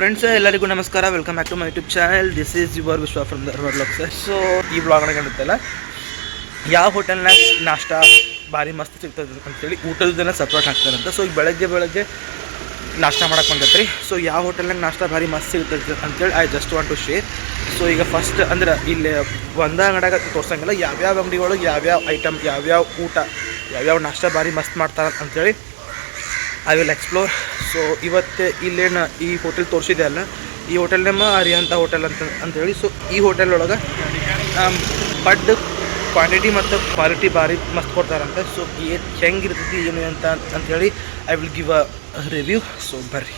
Friends ಎಲ್ಲರಿಗೂ ನಮಸ್ಕಾರ. Welcome back to my YouTube channel. This is your Vishwa from Dharmar blogs. So ಈ ಬ್ಲಾಗ್ನಾಗ ಏನಿರುತ್ತಲ್ಲ, ಯಾವ ಹೋಟೆಲ್ನಾಗ ನಾಷ್ಟ ಭಾರಿ ಮಸ್ತ್ ಸಿಗ್ತದೆ ಅಂತೇಳಿ ಊಟದ ದಿನ ಸಪ್ರೇಟ್ ಹಾಕ್ತಾರಂತ. ಸೊ ಈಗ ಬೆಳಗ್ಗೆ ನಾಷ್ಟ ಮಾಡಕ್ಕೆ ಬಂದೈತೆ ರೀ. ಸೊ ಯಾವ ಹೋಟೆಲ್ನಾಗ ನಾಷ್ಟ ಭಾರಿ ಮಸ್ತ್ ಸಿಗ್ತದೆ ಅಂತೇಳಿ I just want to share. So ಈಗ ಫಸ್ಟ್ ಅಂದ್ರೆ ಇಲ್ಲಿ ಒಂದ ಅಂಗಡಿಯಾಗ ತೋರ್ಸಂಗಿಲ್ಲ, ಯಾವ್ಯಾವ ಅಂಗಡಿಗಳಿಗೆ ಯಾವ್ಯಾವ ಐಟಮ್, ಯಾವ್ಯಾವ ಊಟ, ಯಾವ್ಯಾವ ನಾಷ್ಟ ಭಾರಿ ಮಸ್ತ್ ಮಾಡ್ತಾರೆ ಅಂಥೇಳಿ ಐ ವಿಲ್ ಎಕ್ಸ್ಪ್ಲೋರ್. ಸೊ ಇವತ್ತು ಇಲ್ಲೇನು ಈ ಹೋಟೆಲ್ ತೋರಿಸಿದೆ ಅಲ್ಲ, ಈ ಹೋಟೆಲ್ ನಮ್ಮ ಅರಿಯಂತ ಹೋಟೆಲ್ ಅಂತೇಳಿ. ಸೊ ಈ ಹೋಟೆಲ್ ಒಳಗೆ ಬಡ್ ಕ್ವಾಂಟಿಟಿ ಮತ್ತು ಕ್ವಾಲಿಟಿ ಭಾರಿ ಮಸ್ತ್ ಕೊಡ್ತಾರಂತೆ. ಸೊ ಹೆಂಗಿರ್ತೈತಿ ಏನು ಅಂಥೇಳಿ I will give a review. So ಬರ್ರಿ.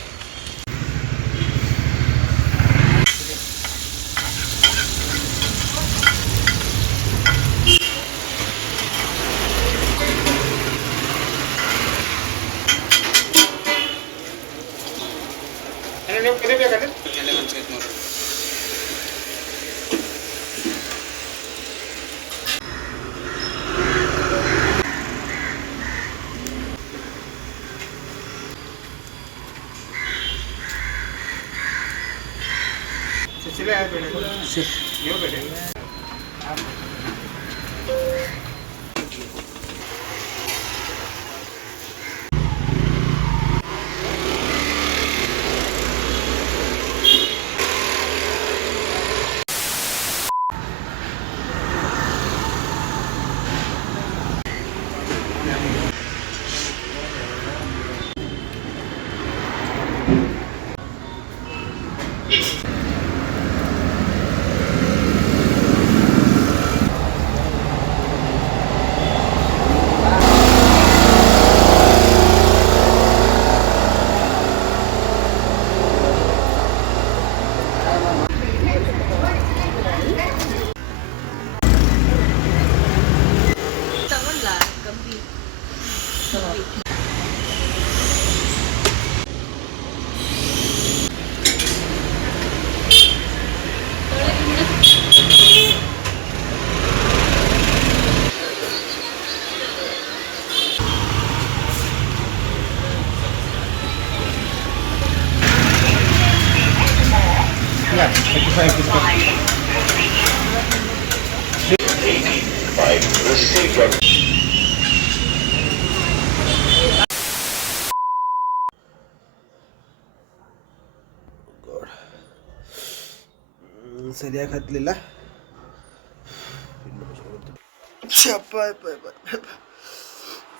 ಸರಿಯಾಗಿ ಹತ್ತಲಿಲ್ಲ.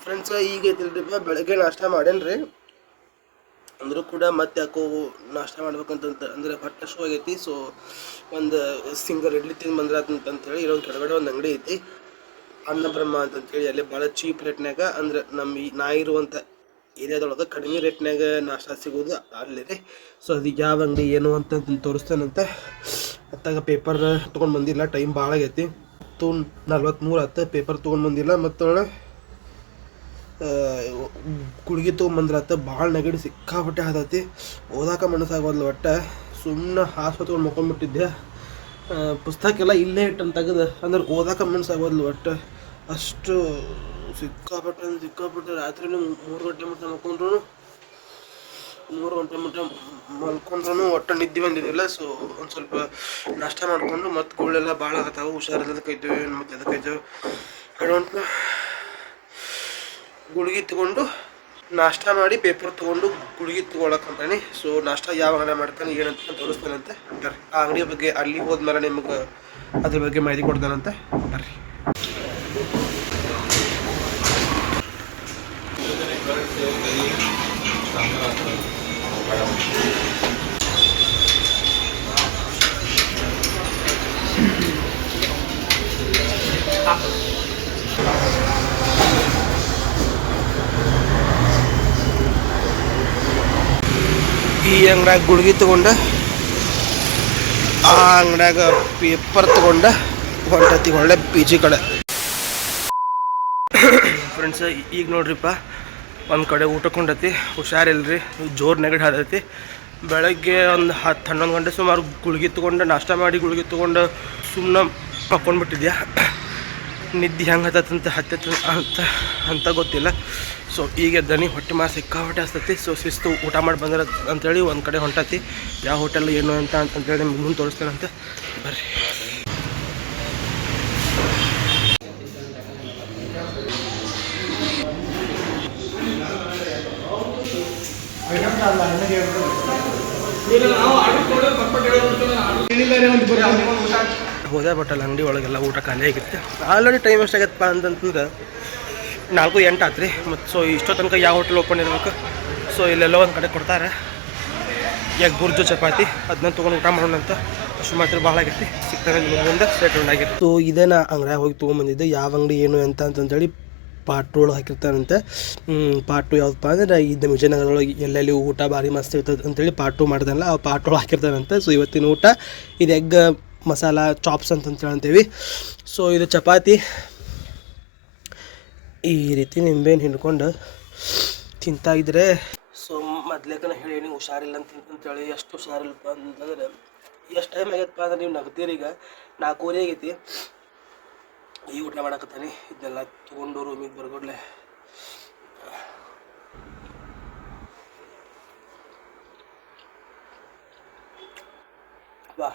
ಫ್ರೆಂಡ್ಸ್, ಈಗ ಐತಿಲ್ರಿಪ್ಪ, ಬೆಳಗ್ಗೆ ನಾಷ್ಟ ಮಾಡೇನ್ರಿ. ಅಂದರೂ ಕೂಡ ಮತ್ತೆ ಯಾಕೋ ನಾಷ್ಟ ಮಾಡ್ಬೇಕಂತ ಅಂದರೆ ಹೊಟ್ಟೆ ಶೋ ಆಗೈತಿ. ಸೊ ಒಂದು ಸಿಂಗಲ್ ಇಡ್ಲಿ ತಿಂದು ಬಂದ್ರೆ ಅಂತಂತೇಳಿ ಇಲ್ಲೊಂದು ಕೆಳಗಡೆ ಒಂದು ಅಂಗಡಿ ಐತಿ, ಅನ್ನಬ್ರಹ್ಮ ಅಂತಂತೇಳಿ. ಅಲ್ಲಿ ಭಾಳ ಚೀಪ್ ರೇಟ್ನಾಗ, ಅಂದ್ರೆ ನಮ್ಮ ನಾ ಇರುವಂಥ ಏರಿಯಾದೊಳಗೆ ಕಡಿಮೆ ರೇಟ್ನಾಗ ನಾಷ್ಟ ಸಿಗೋದು ಅಲ್ಲಿ ರೀ. ಸೊ ಅದಕ್ಕೆ ಯಾವ ಅಂಗಡಿ ಏನು ಅಂತ ತೋರಿಸ್ತಾನಂತೆ. ಅತ್ತಾಗ ಪೇಪರ್ ತೊಗೊಂಡು ಬಂದಿಲ್ಲ, ಟೈಮ್ ಭಾಳ ಆಗೈತಿ. 43 ಆಯ್ತು, ಪೇಪರ್ ತೊಗೊಂಡು ಬಂದಿಲ್ಲ. ಮತ್ತು ಗುಳಿಗೆ ತೊಗೊಂಬಂದ್ರತ್ತ. ಭಾಳ ನೆಗಡಿ ಸಿಕ್ಕಾಪಟ್ಟೆ ಆದೈತಿ, ಓದಾಕ ಮನಸ್ಸಾಗೋದ್ಲು. ಒಟ್ಟು ಸುಮ್ಮನೆ ಹಾಸ್ಪಿಟ್ಲ್ ಮಕ್ಕೊಂಡ್ಬಿಟ್ಟಿದ್ದೆ. ಪುಸ್ತಕ ಎಲ್ಲ ಇಲ್ಲೇ ಇಟ್ಟಂತ ತೆಗೆದು, ಅಂದ್ರೆ ಓದಾಕ ಮನಸ್ಸಾಗೋದ್ಲು. ಒಟ್ಟು ಅಷ್ಟು ಸಿಕ್ಕಾಪಟ್ಟೆ ರಾತ್ರಿ 3 ಗಂಟೆ ಮಟ್ಟ ಮಲ್ಕೊಂಡ್ರೂ ಒಟ್ಟು ನಿದ್ದೆ ಬಂದಿದ್ದಿಲ್ಲ. ಸೊ ಒಂದು ಸ್ವಲ್ಪ ನಾಷ್ಟ ಮಾಡಿಕೊಂಡು ಮತ್ತು ಗುಳ್ಳೆಲ್ಲ ಭಾಳ ಆಗತ್ತಾವೆ, ಹುಷಾರಿಲ್ಲದಕ್ಕೆ ಐತೇವೆ ಮತ್ತು ಅದಕ್ಕೈತೇವೆ. ಅಡೋಂಟ್ ಗುಳಿಗೆ ತೊಗೊಂಡು ನಾಷ್ಟ ಮಾಡಿ ಪೇಪರ್ ತೊಗೊಂಡು ಗುಳಿಗೆ ತೊಗೊಳಕ್ಕೆ ಅಂತಾನೆ. ಸೊ ನಾಷ್ಟ ಯಾವ ಅಂಗಡಿ ಮಾಡ್ತಾನೆ ಏನಂತ ತೋರಿಸ್ತಾನಂತೆ. ಬರ್ರಿ, ಆ ಅಂಗಡಿ ಬಗ್ಗೆ ಅಲ್ಲಿ ಹೋದ್ಮೇಲೆ ನಿಮ್ಗೆ ಅದ್ರ ಬಗ್ಗೆ ಮಾಹಿತಿ ಕೊಡ್ತಾನಂತೆ. ಬರ್ರಿ. ಈ ಅಂಗಡಿಯಾಗ ಗುಳಿಗೆ ತೊಗೊಂಡ, ಆ ಅಂಗಡಿಯಾಗ ಪೇಪರ್ ತೊಗೊಂಡ ಹೊಂಟತಿ ಒಳ್ಳೆ ಪಿ.ಜಿ ಕಡೆ. ಫ್ರೆಂಡ್ಸ್, ಈಗ ನೋಡ್ರಿಪ್ಪ, ಒಂದು ಕಡೆ ಊಟಕ್ಕೆ ಹೊಂಟತಿ, ಹುಷಾರಿಲ್ರಿ, ಜೋರು ನೆಗಡಿ ಆದೈತಿ. ಬೆಳಗ್ಗೆ ಒಂದು 10-11 ಗಂಟೆ ಸುಮಾರು ಗುಳಿಗೆ ತೊಗೊಂಡು ನಾಷ್ಟ ಮಾಡಿ ಗುಳಿಗೆ ತೊಗೊಂಡು ಸುಮ್ಮನೆ ಮಕ್ಕೊಂಡ್ಬಿಟ್ಟಿದ್ಯಾ. ನಿದ್ದೆ ಹೆಂಗೆ ಹತ್ತತ್ತ ಅಂತ ಗೊತ್ತಿಲ್ಲ. ಸೊ ಈಗ ದನಿ ಹೊಟ್ಟೆ ಮಾರು ಸಿಕ್ಕಾಪಟ್ಟೆ ಹಸ್ತೈತಿ. ಸೊ ಶಿಸ್ತು ಊಟ ಮಾಡಿ ಬಂದ್ರೆ ಅಂಥೇಳಿ ಒಂದು ಕಡೆ ಹೊಂಟತಿ. ಯಾವ ಹೋಟೆಲ್ ಏನು ಅಂತೇಳಿ ಮುಂದೆ ತೋರಿಸ್ತೇನಂತೆ, ಬರ್ರಿ. ಹೋದೆ ಬಟ್ ಅಲ್ಲಿ ಅಂಗಡಿ ಒಳಗೆಲ್ಲ ಊಟ ಖಾಲಿ ಆಗಿತ್ತು. ಆಲ್ರೆಡಿ ಟೈಮ್ ಎಷ್ಟಾಗತ್ತಪ್ಪ ಅಂತಂದ್ರೆ 4:08 ಆತ್ರಿ. ಮತ್ತು ಸೊ ಇಷ್ಟೋ ತನಕ ಯಾವ ಹೋಟೆಲ್ ಓಪನ್ ಇರಬೇಕು. ಸೊ ಇಲ್ಲೆಲ್ಲ ಒಂದು ಕಡೆ ಕೊಡ್ತಾರೆ ಎಗ್ ಬುರ್ಜು ಚಪಾತಿ, ಅದನ್ನ ತೊಗೊಂಡು ಊಟ ಮಾಡೋಣ ಅಂತ. ಅಷ್ಟು ಮಾತ್ರ ಭಾಳ ಆಗೈತಿ. ಸಿಗ್ತಾನೆ ಮುಂದೆ ಸ್ಟ್ರೇಟ್ ರೌಂಡ್ ಆಗಿತ್ತು. ಸೊ ಇದೇ ನಾ ಅಂಗಡಿಯಾಗ ಹೋಗಿ ತೊಗೊಂಬಂದಿದ್ದೆ. ಯಾವ ಅಂಗಡಿ ಏನು ಅಂತಂತೇಳಿ ಪಾರ್ಟ್ 2 ಹಾಕಿರ್ತಾರಂತೆ. ಪಾರ್ಟ್ 2 ಯಾವುದಪ್ಪ ಅಂದರೆ ಇದು ವಿಜಯನಗರದೊಳಗೆ ಎಲ್ಲೆಲ್ಲಿ ಊಟ ಭಾರಿ ಮಸ್ತ್ ಇರ್ತದೆ ಅಂತೇಳಿ ಪಾರ್ಟ್ 2 ಮಾಡ್ದಲ್ಲ, ಆ ಪಾರ್ಟ್ 2 ಹಾಕಿರ್ತಾರಂತೆ. ಸೊ ಇವತ್ತಿನ ಊಟ ಇದು ಎಗ್ ಮಸಾಲ ಚಾಪ್ಸ್ ಅಂತಂತೇಳಿ ಅಂತೀವಿ. ಸೊ ಇದು ಚಪಾತಿ ಈ ರೀತಿ ನಿಂಬೆಹಣ್ಣು ಹಿಂಡ್ಕೊಂಡು ತಿಂತಾಯಿದ್ರೆ. ಸೊ ಮೊದ್ಲೇಕನ ಹೇಳಿ ಹುಷಾರಿಲ್ಲ ಅಂತಂತೇಳಿ, ಎಷ್ಟು ಹುಷಾರಿಲ್ಲಪ್ಪ ಅಂತಂದ್ರೆ ಎಷ್ಟು ಟೈಮ್ ಆಗೈತಪ್ಪ ಅಂದ್ರೆ ನೀವು ನಗ್ತೀರಿ. ಈಗ 4:00 ಆಗೈತಿ. ಈ ಊಟ ಮಾಡಕತ್ತಾನೆ. ಇದನ್ನೆಲ್ಲ ತೊಗೊಂಡು ರೂಮಿಗೆ ಬರ್ಕೊಡ್ಲೆ ಬಾ.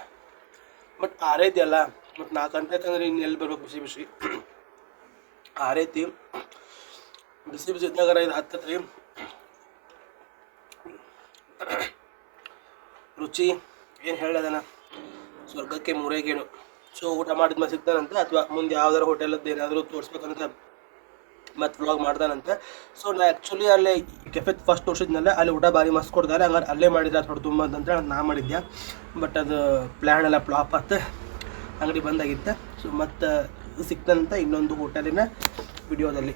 ಬಟ್ ಆರೈತಿ ಅಲ್ಲ, ಮತ್ತು 4 ಗಂಟೆಕಂದ್ರೆ ಇನ್ನು ಎಲ್ಲಿ ಬರ್ಬೇಕು ಬಿಸಿ ಬಿಸಿ ಆರೈತಿ. ಬಿಸಿ ಬಿಸಿ ಇದ್ನಾಗಾರ ಇದು ಹತ್ತತ್ರಿ. ರುಚಿ ಏನು ಹೇಳೋದನ, ಸ್ವರ್ಗಕ್ಕೆ 3 ಗೇಣು. ಸೊ ಊಟ ಮಾಡಿದ್ಮೇಲೆ ಸಿಗ್ತಾನಂತೆ, ಅಥವಾ ಮುಂದೆ ಯಾವ್ದಾರು ಹೋಟೆಲದ್ದು ಏನಾದರೂ ತೋರಿಸ್ಬೇಕಂತ ಮತ್ತು ವ್ಲಾಗ್ ಮಾಡ್ದಾನಂತೆ. ಸೊ ನಾ ಆ್ಯಕ್ಚುಲಿ ಅಲ್ಲೇ ಕೆಫೆ ಫಸ್ಟ್ ತೋರಿಸಿದ್ನಲ್ಲ, ಅಲ್ಲಿ ಊಟ ಭಾರಿ ಮಸ್ತ್ ಕೊಡ್ತಾರೆ. ಹಂಗಾರೆ ಅಲ್ಲೇ ಮಾಡಿದ್ರೆ ಥೋಡೆ ತುಂಬ ಅಂತೇಳಿ ನಾ ಮಾಡಿದ್ದೆ. ಬಟ್ ಅದು ಪ್ಲ್ಯಾನ್ ಎಲ್ಲ ಫ್ಲಾಪ್ ಆಯ್ತು, ಅಂಗಡಿ ಬಂದಾಗಿತ್ತು. ಸೊ ಮತ್ತು ಸಿಗ್ತಾನಂತ ಇನ್ನೊಂದು ಹೋಟೆಲಿನ ವಿಡಿಯೋದಲ್ಲಿ.